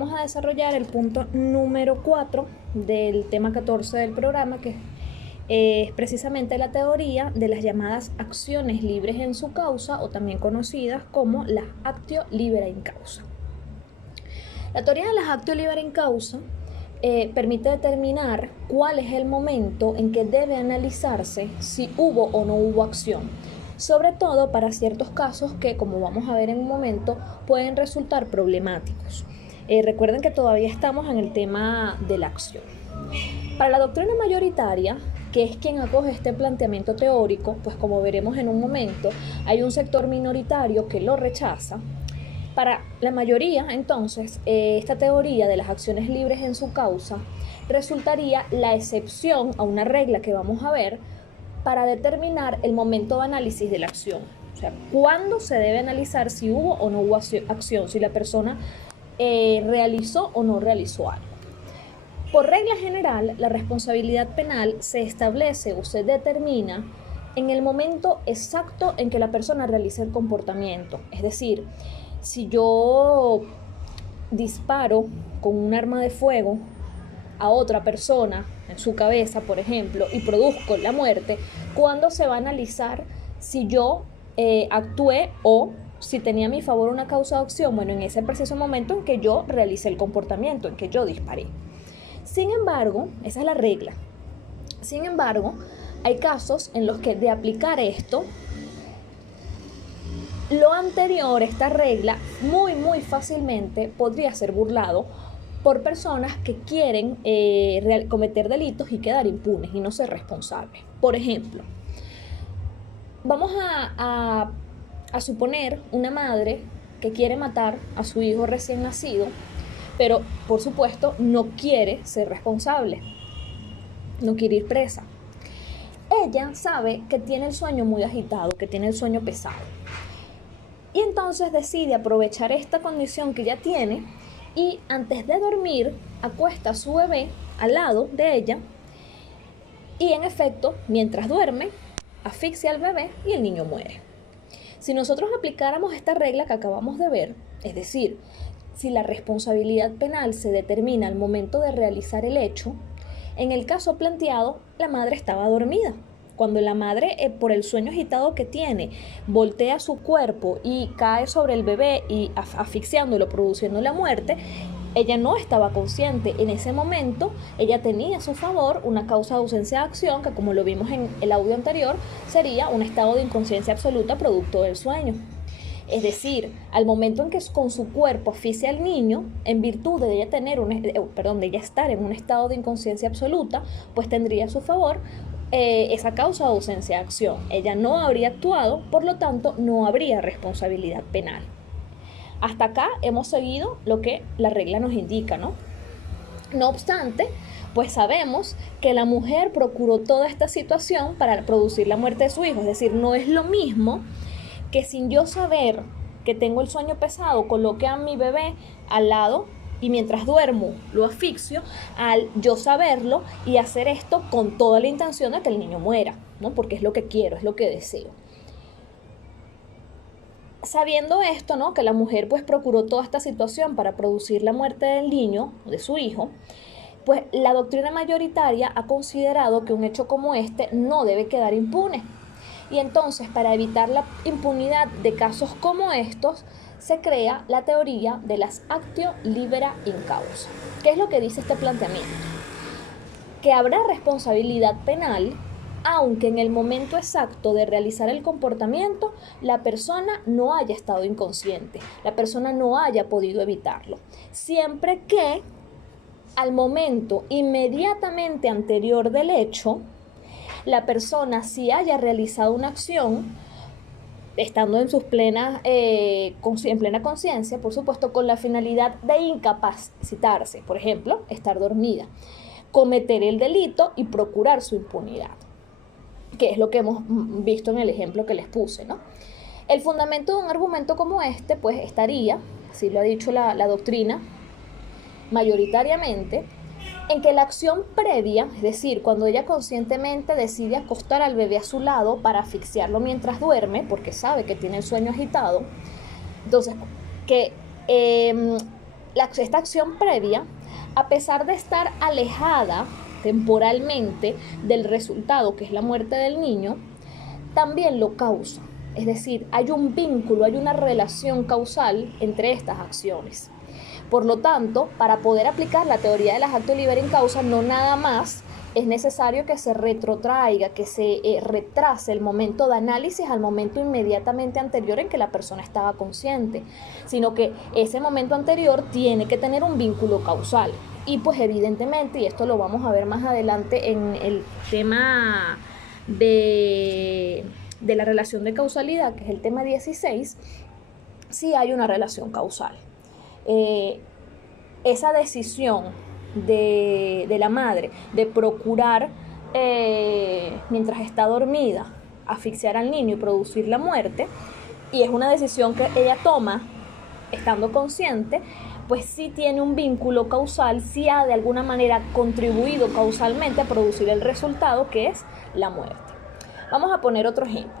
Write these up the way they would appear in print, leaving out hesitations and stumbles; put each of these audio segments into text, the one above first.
Vamos a desarrollar el punto número 4 del tema 14 del programa, que es precisamente la teoría de las llamadas acciones libres en su causa, o también conocidas como las actio libera in causa. La teoría de las actio libera in causa permite determinar cuál es el momento en que debe analizarse si hubo o no hubo acción, sobre todo para ciertos casos que, como vamos a ver en un momento, pueden resultar problemáticos. Recuerden que todavía estamos en el tema de la acción. Para la doctrina mayoritaria, que es quien acoge este planteamiento teórico, pues como veremos en un momento, hay un sector minoritario que lo rechaza. Para la mayoría, entonces, esta teoría de las acciones libres en su causa resultaría la excepción a una regla que vamos a ver para determinar el momento de análisis de la acción. O sea, cuándo se debe analizar si hubo o no hubo acción, si la persona realizó o no realizó algo. Por regla general, la responsabilidad penal se establece o se determina en el momento exacto en que la persona realiza el comportamiento. Es decir, si yo disparo con un arma de fuego a otra persona en su cabeza, por ejemplo, y produzco la muerte, ¿cuándo se va a analizar si yo actué o si tenía a mi favor una causa de acción? Bueno, en ese preciso momento en que yo realicé el comportamiento, en que yo disparé. Sin embargo, esa es la regla. Sin embargo, hay casos en los que de aplicar esto, lo anterior, esta regla, muy fácilmente podría ser burlado por personas que quieren cometer delitos y quedar impunes y no ser responsables. Por ejemplo, vamos a suponer una madre que quiere matar a su hijo recién nacido, pero por supuesto no quiere ser responsable, no quiere ir presa. Ella sabe que tiene el sueño muy agitado, que tiene el sueño pesado, y entonces decide aprovechar esta condición que ya tiene y antes de dormir acuesta a su bebé al lado de ella y en efecto, mientras duerme, asfixia al bebé y el niño muere. Si nosotros aplicáramos esta regla que acabamos de ver, es decir, si la responsabilidad penal se determina al momento de realizar el hecho, en el caso planteado, la madre estaba dormida. Cuando la madre, por el sueño agitado que tiene, voltea su cuerpo y cae sobre el bebé y asfixiándolo, produciendo la muerte, ella no estaba consciente. En ese momento, ella tenía a su favor una causa de ausencia de acción, que como lo vimos en el audio anterior, sería un estado de inconsciencia absoluta producto del sueño. Es decir, al momento en que con su cuerpo asfixia al niño, en virtud de ella de ella estar en un estado de inconsciencia absoluta, pues tendría a su favor esa causa de ausencia de acción. Ella no habría actuado, por lo tanto, no habría responsabilidad penal. Hasta acá hemos seguido lo que la regla nos indica, ¿no? No obstante, pues sabemos que la mujer procuró toda esta situación para producir la muerte de su hijo. Es decir, no es lo mismo que sin yo saber que tengo el sueño pesado, coloque a mi bebé al lado y mientras duermo lo asfixio, al yo saberlo y hacer esto con toda la intención de que el niño muera, ¿no? Porque es lo que quiero, es lo que deseo. Sabiendo esto, ¿no? Que la mujer pues procuró toda esta situación para producir la muerte del niño, de su hijo, pues la doctrina mayoritaria ha considerado que un hecho como este no debe quedar impune. Y entonces, para evitar la impunidad de casos como estos, se crea la teoría de las actio libera in causa. ¿Qué es lo que dice este planteamiento? Que habrá responsabilidad penal, aunque en el momento exacto de realizar el comportamiento, la persona no haya estado inconsciente, la persona no haya podido evitarlo, siempre que al momento inmediatamente anterior del hecho, la persona sí haya realizado una acción, estando en plena conciencia, por supuesto, con la finalidad de incapacitarse, por ejemplo, estar dormida, cometer el delito y procurar su impunidad, que es lo que hemos visto en el ejemplo que les puse, ¿no? El fundamento de un argumento como este, pues estaría, así lo ha dicho la doctrina, mayoritariamente, en que la acción previa, es decir, cuando ella conscientemente decide acostar al bebé a su lado para asfixiarlo mientras duerme, porque sabe que tiene el sueño agitado, entonces que esta acción previa, a pesar de estar alejada temporalmente del resultado, que es la muerte del niño, también lo causa. Es decir, hay un vínculo, hay una relación causal entre estas acciones. Por lo tanto, para poder aplicar la teoría de las actio liberi in causa, no nada más es necesario que se retrotraiga, que se retrase el momento de análisis al momento inmediatamente anterior en que la persona estaba consciente, sino que ese momento anterior tiene que tener un vínculo causal. Y pues evidentemente, y esto lo vamos a ver más adelante en el tema de la relación de causalidad, que es el tema 16, sí hay una relación causal. Esa decisión de la madre de procurar, mientras está dormida, asfixiar al niño y producir la muerte, y es una decisión que ella toma estando consciente, pues sí tiene un vínculo causal, sí ha de alguna manera contribuido causalmente a producir el resultado, que es la muerte. Vamos a poner otro ejemplo.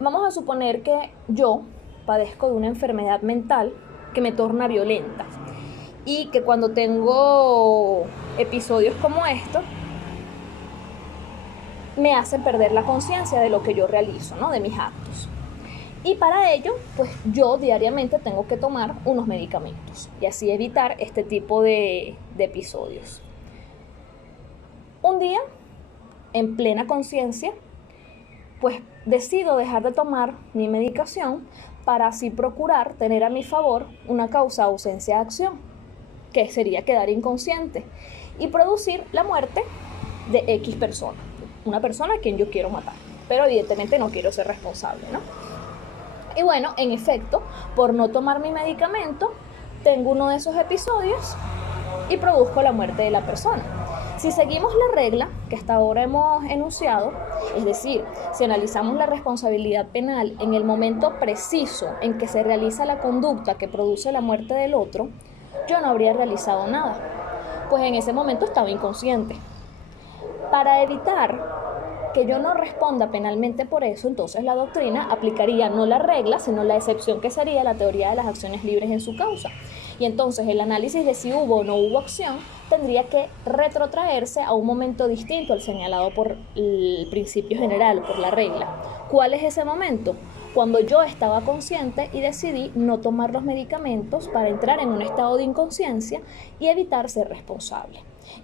Vamos a suponer que yo padezco de una enfermedad mental que me torna violenta y que cuando tengo episodios como estos me hacen perder la conciencia de lo que yo realizo, ¿no? De mis actos. Y para ello, pues yo diariamente tengo que tomar unos medicamentos y así evitar este tipo de episodios. Un día, en plena conciencia, pues decido dejar de tomar mi medicación para así procurar tener a mi favor una causa ausencia de acción, que sería quedar inconsciente y producir la muerte de X persona, una persona a quien yo quiero matar, pero evidentemente no quiero ser responsable, ¿no? Y bueno, en efecto, por no tomar mi medicamento, tengo uno de esos episodios y produzco la muerte de la persona. Si seguimos la regla que hasta ahora hemos enunciado, es decir, si analizamos la responsabilidad penal en el momento preciso en que se realiza la conducta que produce la muerte del otro, yo no habría realizado nada, pues en ese momento estaba inconsciente. Para evitar que yo no responda penalmente por eso, entonces la doctrina aplicaría no la regla, sino la excepción, que sería la teoría de las acciones libres en su causa. Y entonces el análisis de si hubo o no hubo acción tendría que retrotraerse a un momento distinto al señalado por el principio general, por la regla. ¿Cuál es ese momento? Cuando yo estaba consciente y decidí no tomar los medicamentos para entrar en un estado de inconsciencia y evitar ser responsable.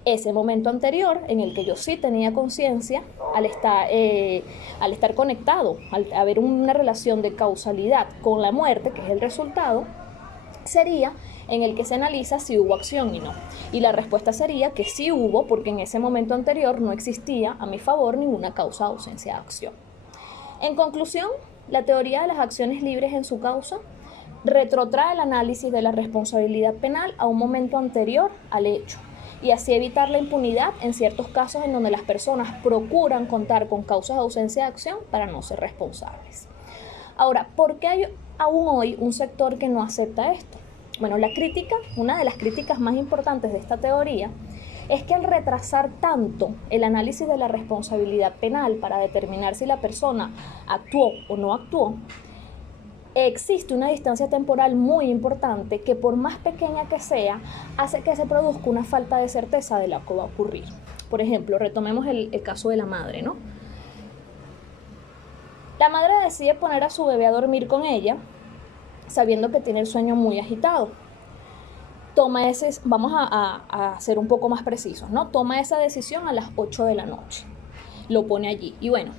Ese momento anterior en el que yo sí tenía conciencia, al estar conectado, al haber una relación de causalidad con la muerte, que es el resultado, sería en el que se analiza si hubo acción y no. Y la respuesta sería que sí hubo, porque en ese momento anterior no existía a mi favor ninguna causa de ausencia de acción. En conclusión, la teoría de las acciones libres en su causa retrotrae el análisis de la responsabilidad penal a un momento anterior al hecho, y así evitar la impunidad en ciertos casos en donde las personas procuran contar con causas de ausencia de acción para no ser responsables. Ahora, ¿por qué hay aún hoy un sector que no acepta esto? Bueno, una de las críticas más importantes de esta teoría es que al retrasar tanto el análisis de la responsabilidad penal para determinar si la persona actuó o no actuó, existe una distancia temporal muy importante que, por más pequeña que sea, hace que se produzca una falta de certeza de lo que va a ocurrir. Por ejemplo, retomemos el caso de la madre, ¿no? La madre decide poner a su bebé a dormir con ella, sabiendo que tiene el sueño muy agitado. Vamos a ser un poco más precisos, ¿no? Toma esa decisión a las 8 de la noche. Lo pone allí. Y bueno,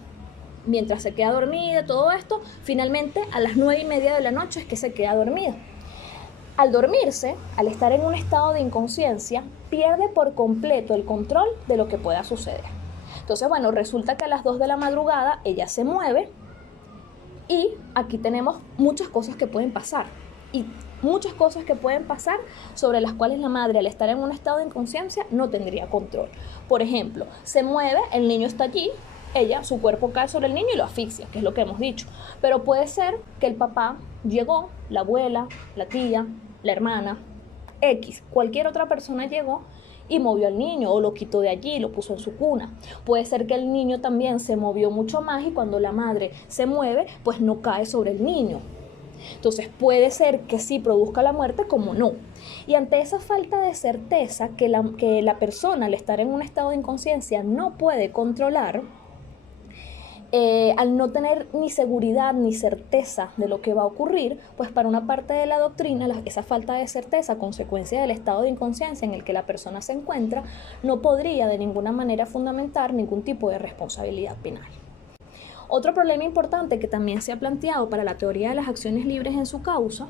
mientras se queda dormida, todo esto, finalmente a las 9:30 de la noche es que se queda dormida. Al dormirse, al estar en un estado de inconsciencia, pierde por completo el control de lo que pueda suceder. Entonces, bueno, resulta que a las 2 de la madrugada ella se mueve y aquí tenemos muchas cosas que pueden pasar. Y muchas cosas que pueden pasar sobre las cuales la madre, al estar en un estado de inconsciencia, no tendría control. Por ejemplo, se mueve, el niño está allí, su cuerpo cae sobre el niño y lo asfixia, que es lo que hemos dicho. Pero puede ser que el papá llegó, la abuela, la tía, la hermana, cualquier otra persona llegó y movió al niño o lo quitó de allí, lo puso en su cuna. Puede ser que el niño también se movió mucho más y cuando la madre se mueve, pues no cae sobre el niño. Entonces puede ser que sí produzca la muerte como no. Y ante esa falta de certeza que la persona al estar en un estado de inconsciencia no puede controlar, al no tener ni seguridad ni certeza de lo que va a ocurrir, pues para una parte de la doctrina, esa falta de certeza, consecuencia del estado de inconsciencia en el que la persona se encuentra, no podría de ninguna manera fundamentar ningún tipo de responsabilidad penal. Otro problema importante que también se ha planteado para la teoría de las acciones libres en su causa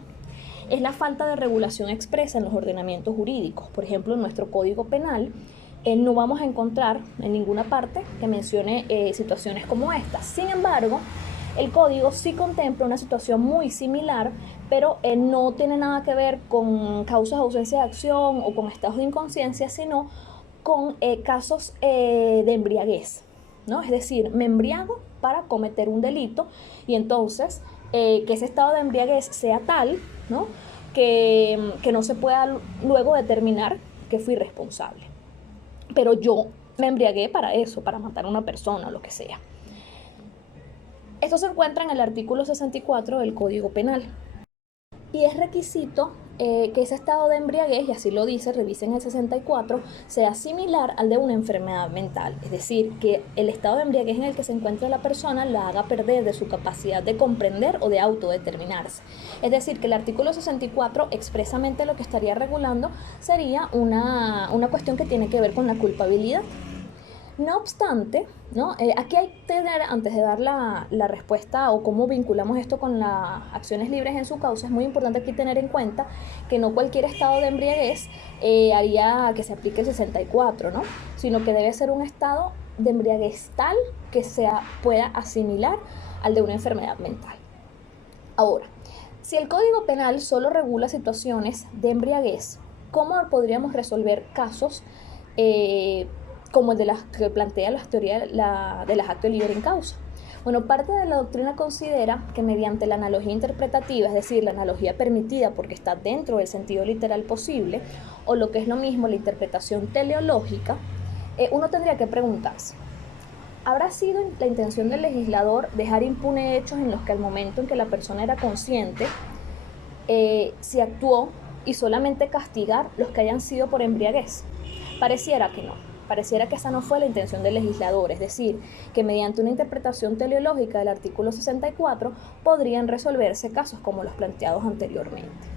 es la falta de regulación expresa en los ordenamientos jurídicos. Por ejemplo, en nuestro Código Penal no vamos a encontrar en ninguna parte que mencione situaciones como esta. Sin embargo, el código sí contempla una situación muy similar, pero no tiene nada que ver con causas de ausencia de acción o con estados de inconsciencia, sino con casos de embriaguez, ¿no? Es decir, me embriago para cometer un delito y entonces que ese estado de embriaguez sea tal, ¿no? que no se pueda luego determinar que fui responsable. Pero yo me embriagué para eso, para matar a una persona o lo que sea. Esto se encuentra en el artículo 64 del Código Penal. Y es requisito que ese estado de embriaguez, y así lo dice, revisen el 64, sea similar al de una enfermedad mental. Es decir, que el estado de embriaguez en el que se encuentra la persona la haga perder de su capacidad de comprender o de autodeterminarse. Es decir, que el artículo 64 expresamente lo que estaría regulando sería una cuestión que tiene que ver con la culpabilidad. No obstante, ¿no? Aquí hay que tener, antes de dar la respuesta o cómo vinculamos esto con las acciones libres en su causa, es muy importante aquí tener en cuenta que no cualquier estado de embriaguez haría que se aplique el 64, ¿no? Sino que debe ser un estado de embriaguez tal que pueda asimilar al de una enfermedad mental. Ahora, si el Código Penal solo regula situaciones de embriaguez, ¿cómo podríamos resolver casos como el de las que plantea la teoría de las actos libres en causa? Bueno, parte de la doctrina considera que mediante la analogía interpretativa, es decir, la analogía permitida porque está dentro del sentido literal posible, o lo que es lo mismo, la interpretación teleológica, uno tendría que preguntarse, ¿habrá sido la intención del legislador dejar impune hechos en los que al momento en que la persona era consciente se actuó y solamente castigar los que hayan sido por embriaguez? Pareciera que no. Pareciera que esa no fue la intención del legislador, es decir, que mediante una interpretación teleológica del artículo 64 podrían resolverse casos como los planteados anteriormente.